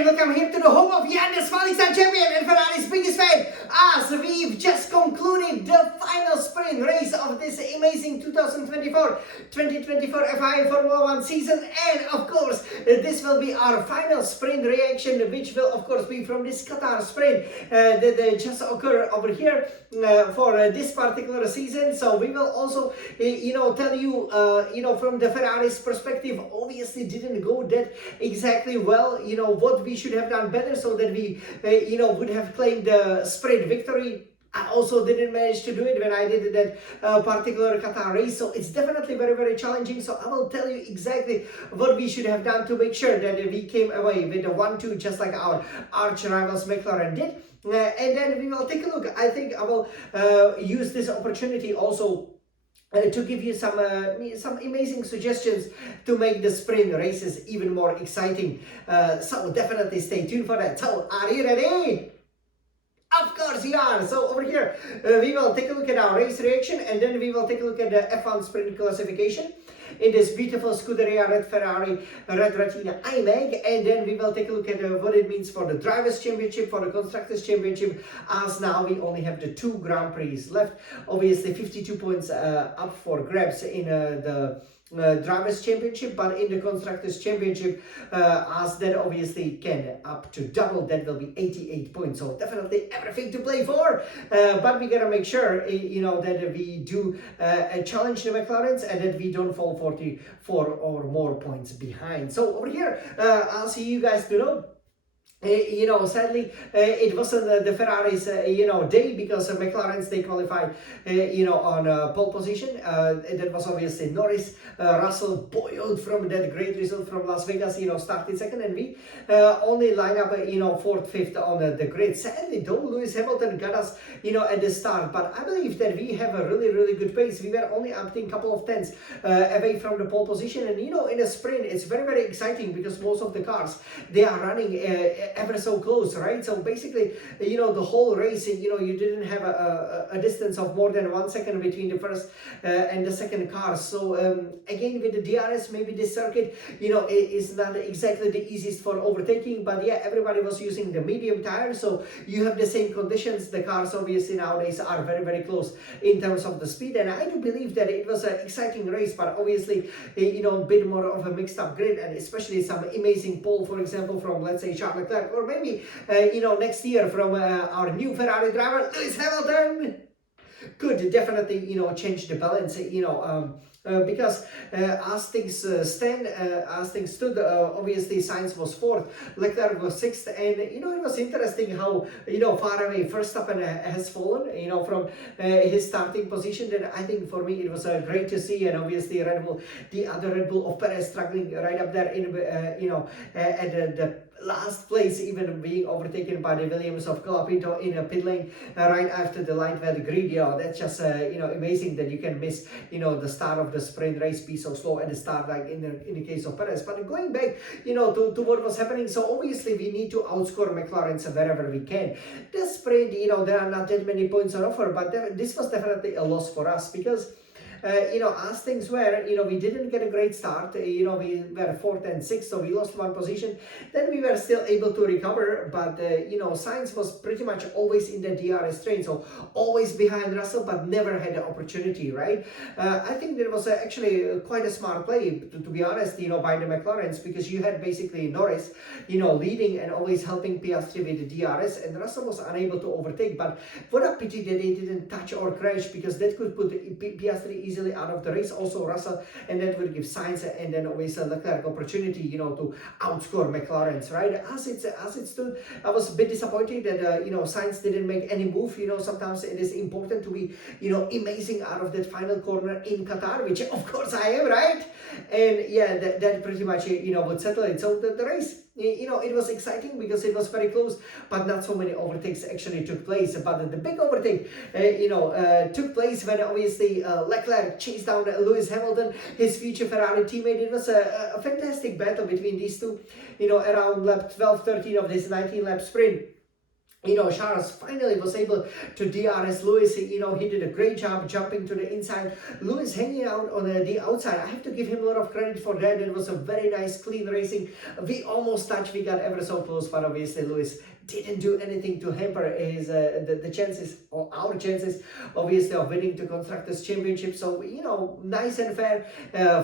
and welcome here to the home of Jan Smiling Star Champion and Ferrari's biggest fan, as we've just concluded the final sprint race of this amazing 2024 FIA Formula 1 season. And of course, this will be our final sprint reaction, which will of course be from this Qatar sprint that just occurred over here for this particular season. So we will also tell you from the Ferrari's perspective, obviously didn't go that exactly well, what we should have done better so that we would have claimed the sprint victory. I also didn't manage to do it when I did that particular Qatar race, so it's definitely very, very challenging. So I will tell you exactly what we should have done to make sure that we came away with a 1-2 just like our arch rivals McLaren did. And then we will take a look. I think I will use this opportunity also to give you some amazing suggestions to make the sprint races even more exciting. So definitely stay tuned for that. So are you ready? Of course you are. So over here we will take a look at our race reaction, and then we will take a look at the F1 sprint classification in this beautiful Scuderia Red Ferrari Red Retina iMag, and then we will take a look at what it means for the Drivers' Championship, for the Constructors' Championship, as now we only have the 2 Grand Prix left. Obviously 52 points up for grabs in the Drivers' Championship, but in the Constructors' Championship, as that obviously can up to double, that will be 88 points. So definitely everything to play for, but we gotta make sure that we do challenge the McLarens and that we don't fall 44 or more points behind. So over here, I'll see you guys to know. Sadly, it wasn't the Ferrari's, day, because McLaren's, they qualified, on pole position. That was obviously Norris. Russell boiled from that great result from Las Vegas, started second, and we only line up, 4th, 5th on the grid. Sadly, though, Lewis Hamilton got us, at the start, but I believe that we have a really, really good pace. We were only up a couple of tenths away from the pole position, and, in a sprint, it's very, very exciting because most of the cars, they are running ever so close, right? So basically, the whole race, you didn't have a distance of more than 1 second between the first and the second car. So again, with the DRS, maybe this circuit, is not exactly the easiest for overtaking, but yeah, everybody was using the medium tire, so you have the same conditions. The cars obviously nowadays are very, very close in terms of the speed, and I do believe that it was an exciting race, but obviously, a bit more of a mixed up grid, and especially some amazing pole, for example, from, let's say, Charles Leclerc, or maybe next year from our new Ferrari driver Lewis Hamilton. Could definitely change the balance, because as things stood, obviously Sainz was 4th, Leclerc was 6th, and it was interesting how far away Verstappen has fallen from his starting position. That I think for me it was great to see, and obviously Red Bull, the other Red Bull of Perez, struggling right up there in at the last place, even being overtaken by the Williams of Colapinto in a pit lane right after the light went green. That's just amazing that you can miss the start of the sprint race, be so slow at the start, like in the case of Perez. But going back to what was happening, so obviously we need to outscore McLaren's wherever we can. The sprint, there are not that many points on offer, but this was definitely a loss for us, because as things were, we didn't get a great start. We were 4th and 6th, so we lost 1 position. Then we were still able to recover, but Sainz was pretty much always in the DRS train, so always behind Russell, but never had the opportunity, right? I think that was actually quite a smart play, to be honest, by the McLarens, because you had basically Norris, leading and always helping Piastri with the DRS, and Russell was unable to overtake. But what a pity that they didn't touch or crash, because that could put Piastri easily out of the race, also Russell, and that would give Sainz and then always Leclerc opportunity, to outscore McLaren's, right? As it stood, I was a bit disappointed that Sainz didn't make any move. Sometimes it is important to be amazing out of that final corner in Qatar, which of course I am, right? And yeah, that pretty much would settle it. So the race, it was exciting because it was very close, but not so many overtakes actually took place. But the big overtake, took place when obviously Leclerc chased down Lewis Hamilton, his future Ferrari teammate. It was a fantastic battle between these two, around lap 12, 13 of this 19-lap sprint. Charles finally was able to DRS Lewis. He did a great job jumping to the inside. Lewis hanging out on the outside. I have to give him a lot of credit for that. It was a very nice, clean racing. We almost touched. We got ever so close, but obviously Lewis didn't do anything to hamper his the chances, or our chances, obviously, of winning the Constructors' Championship. So, nice and fair.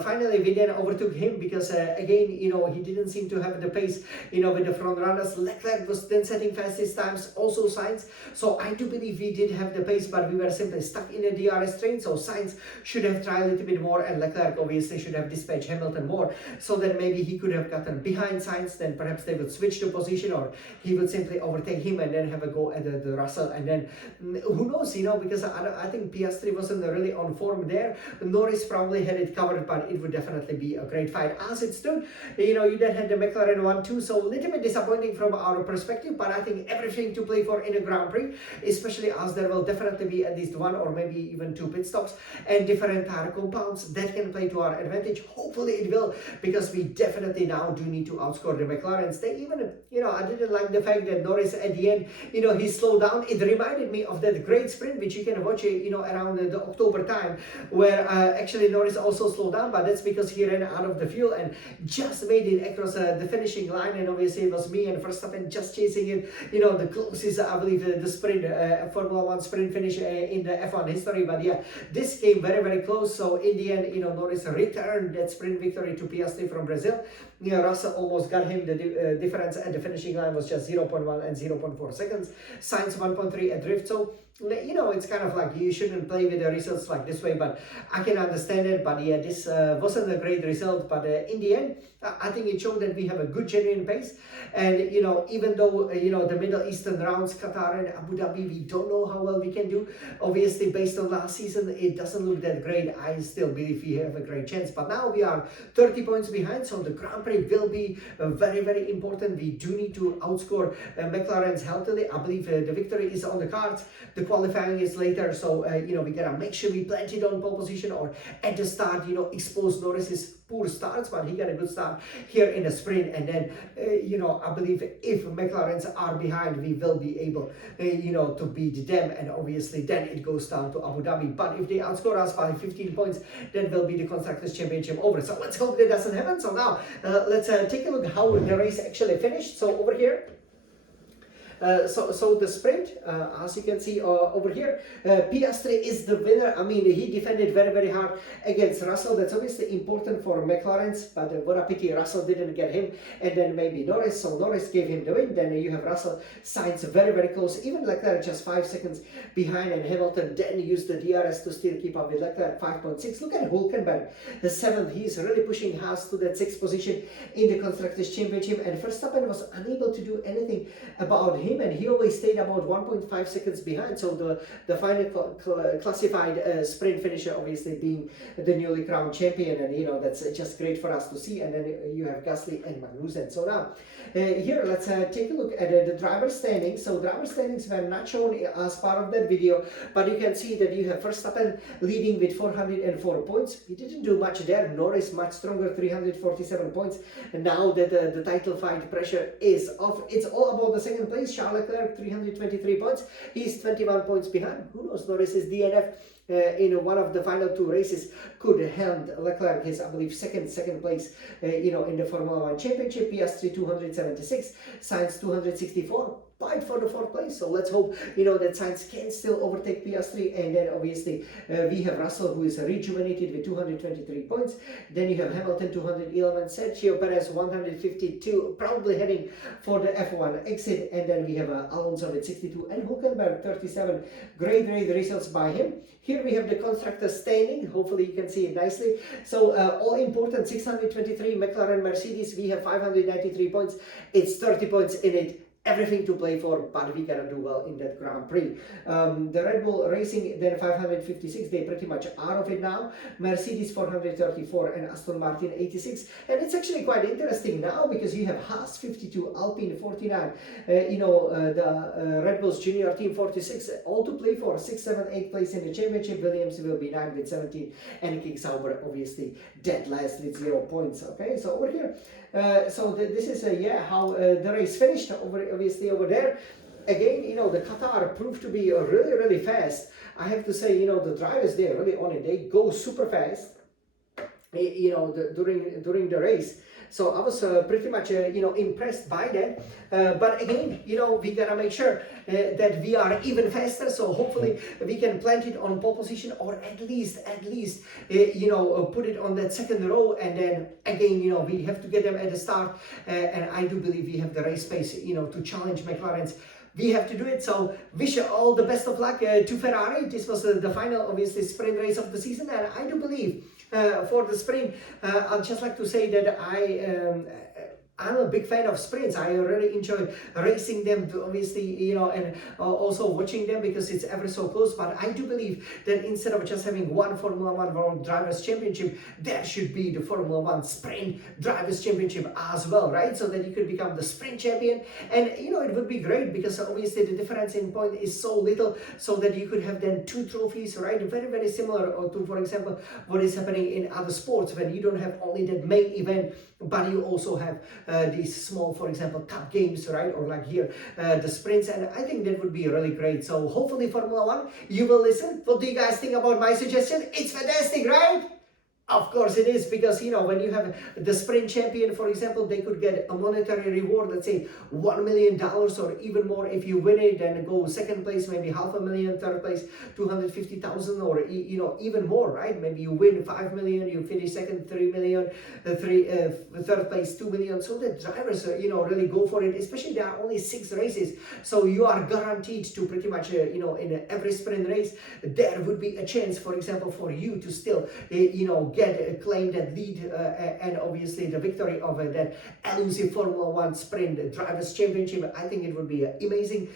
Finally, we then overtook him because, again, he didn't seem to have the pace, with the front runners. Leclerc was then setting fastest times, also Sainz. So, I do believe we did have the pace, but we were simply stuck in a DRS train. So, Sainz should have tried a little bit more, and Leclerc obviously should have dispatched Hamilton more, so that maybe he could have gotten behind Sainz. Then perhaps they would switch the position, or he would simply overtake him and then have a go at the Russell. And then who knows, because I think Piastri wasn't really on form there. Norris probably had it covered, but it would definitely be a great fight. As it stood, you then had the McLaren 1-2, so a little bit disappointing from our perspective, but I think everything to play for in a Grand Prix, especially as there will definitely be at least one or maybe even two pit stops and different tire compounds that can play to our advantage. Hopefully it will, because we definitely now do need to outscore the McLarens. They even, I didn't like the fact that Norris at the end, he slowed down. It reminded me of that great sprint which you can watch, around the October time, where actually Norris also slowed down, but that's because he ran out of the fuel and just made it across the finishing line. And obviously it was me and Verstappen just chasing it, the closest, I believe, the sprint, Formula 1 sprint finish in the F1 history. But yeah, this came very, very close. So in the end, Norris returned that sprint victory to Piastri from Brazil. Russell almost got him. The difference at the finishing line was just 0.1 and 0.4 seconds. Sainz 1.3 at drift. So, it's kind of like you shouldn't play with the results like this way, but I can understand it. But yeah, this wasn't a great result. But in the end, I think it showed that we have a good, genuine pace. And, even though, the Middle Eastern rounds, Qatar and Abu Dhabi, we don't know how well we can do. Obviously, based on last season, it doesn't look that great. I still believe we have a great chance. But now we are 30 points behind, so the Grand Prix will be very, very important. We do need to outscore McLaren's healthily. I believe the victory is on the cards. The qualifying is later, so we gotta make sure we plant it on pole position, or at the start, expose Norris's poor starts, but he got a good start here in the sprint. And then I believe if McLarens are behind, we will be able to beat them, and obviously then it goes down to Abu Dhabi. But if they outscore us by 15 points, then will be the Constructors' Championship over. So let's hope that doesn't happen. So now let's take a look how the race actually finished. So over here, so the sprint, as you can see over here, Piastri is the winner. I mean, he defended very, very hard against Russell. That's obviously important for McLaren's, but what a pity Russell didn't get him. And then maybe Norris, so Norris gave him the win. Then you have Russell, Sainz very, very close. Even Leclerc just 5 seconds behind, and Hamilton then used the DRS to still keep up with Leclerc, 5.6. Look at Hülkenberg, the 7th. He's really pushing Haas to that 6th position in the Constructors' Championship, and Verstappen was unable to do anything about him, and he always stayed about 1.5 seconds behind. So the final classified sprint finisher, obviously being the newly crowned champion, and that's just great for us to see. And then you have Gasly and Magnussen. So now here let's take a look at the driver standings. So driver standings were not shown as part of that video, but you can see that you have Verstappen leading with 404 points. He didn't do much there. Norris much stronger, 347 points. And now that the title fight pressure is off, it's all about the second place. Charles Leclerc, 323 points. He's 21 points behind. Who knows? Norris is DNF. In one of the final 2 races could hand Leclerc his, I believe, second place, in the Formula 1 Championship. Piastri 276, Sainz 264. Fight for the 4th place. So let's hope that Sainz can still overtake Piastri. And then obviously we have Russell, who is rejuvenated with 223 points. Then you have Hamilton 211, Sergio Perez 152, probably heading for the F1 exit. And then we have Alonso with 62 and Hülkenberg 37. Great results by him. Here we have the constructors standing. Hopefully you can see it nicely. So all important 623 McLaren Mercedes. We have 593 points. It's 30 points in it. Everything to play for, but we gotta do well in that Grand Prix. The Red Bull Racing, then 556, they pretty much are of it now. Mercedes 434 and Aston Martin 86. And it's actually quite interesting now, because you have Haas 52, Alpine 49, the Red Bull's junior team 46, all to play for 6, 7, 8 place in the championship. Williams will be 9 with 17, and King Sauber obviously dead last with 0 points. Okay, so over here, this is how the race finished. Obviously over there, again, the Qatar proved to be really, really fast. I have to say, the drivers there really on it. They go super fast. During the race. So I was pretty much impressed by that. But again, we gotta make sure that we are even faster. So hopefully we can plant it on pole position, or at least put it on that second row, and then again we have to get them at the start. And I do believe we have the race pace to challenge McLaren's. We have to do it. So wish you all the best of luck to Ferrari. This was the final, obviously, sprint race of the season, and I do believe for the sprint, I'd just like to say that I'm a big fan of sprints. I really enjoy racing them, obviously, and also watching them because it's ever so close. But I do believe that instead of just having one Formula One World Drivers' Championship, there should be the Formula One Sprint Drivers' Championship as well, right? So that you could become the sprint champion. And, it would be great because obviously the difference in point is so little, so that you could have then 2 trophies, right? Very, very similar to, for example, what is happening in other sports when you don't have only that main event, but you also have these small, for example, cup games, right? Or like here, the sprints. And I think that would be really great. So hopefully Formula One, you will listen. What do you guys think about my suggestion? It's fantastic, right? Of course it is, because when you have the sprint champion, for example, they could get a monetary reward, let's say $1 million or even more if you win it, and go second place, maybe $500,000, third place 250,000, or even more, right? Maybe you win 5 million, you finish second 3 million, third place 2 million. So the drivers really go for it, especially there are only 6 races, so you are guaranteed to pretty much in every sprint race there would be a chance, for example, for you to still claim that lead and obviously the victory of that elusive Formula One Sprint Drivers' Championship. I think it would be an amazing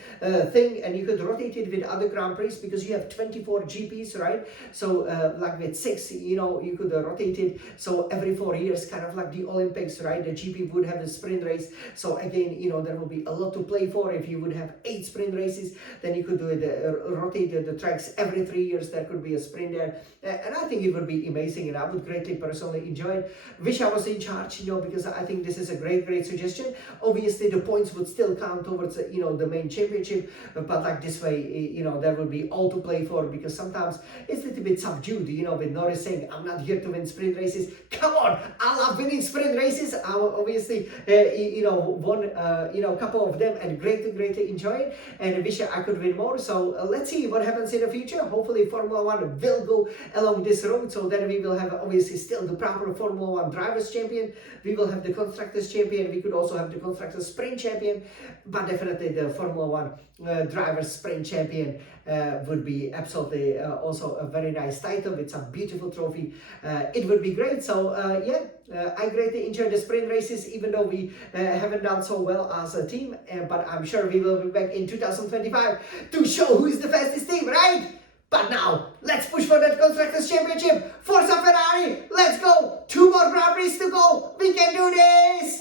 thing, and you could rotate it with other Grand Prix because you have 24 GPs, right? So like with 6, you could rotate it. So every 4 years, kind of like the Olympics, right? The GP would have a sprint race. So again, there will be a lot to play for. If you would have 8 sprint races, then you could do it, rotate the tracks every 3 years. There could be a sprint there, and I think it would be amazing, and I would greatly personally enjoy it. Wish I was in charge, because I think this is a great suggestion. Obviously the points would still count towards the main championship, but like this way there will be all to play for, because sometimes it's a little bit subdued, with Norris saying, I'm not here to win sprint races. Come on, I love winning sprint races. I obviously won a couple of them and greatly enjoy it, and I wish I could win more. So let's see what happens in the future. Hopefully Formula One will go along this road, so then we will have obviously still the proper Formula One Drivers' Champion. We will have the Constructors' Champion. We could also have the Constructors' Sprint Champion, but definitely the Formula One Drivers' Sprint Champion would be absolutely also a very nice title with some beautiful trophy. It would be great. So I greatly enjoy the sprint races, even though we haven't done so well as a team, but I'm sure we will be back in 2025 to show who is the fastest team, right? But now, let's push for that Constructors' Championship. Forza Ferrari, let's go! 2 more Grand Prix to go. We can do this!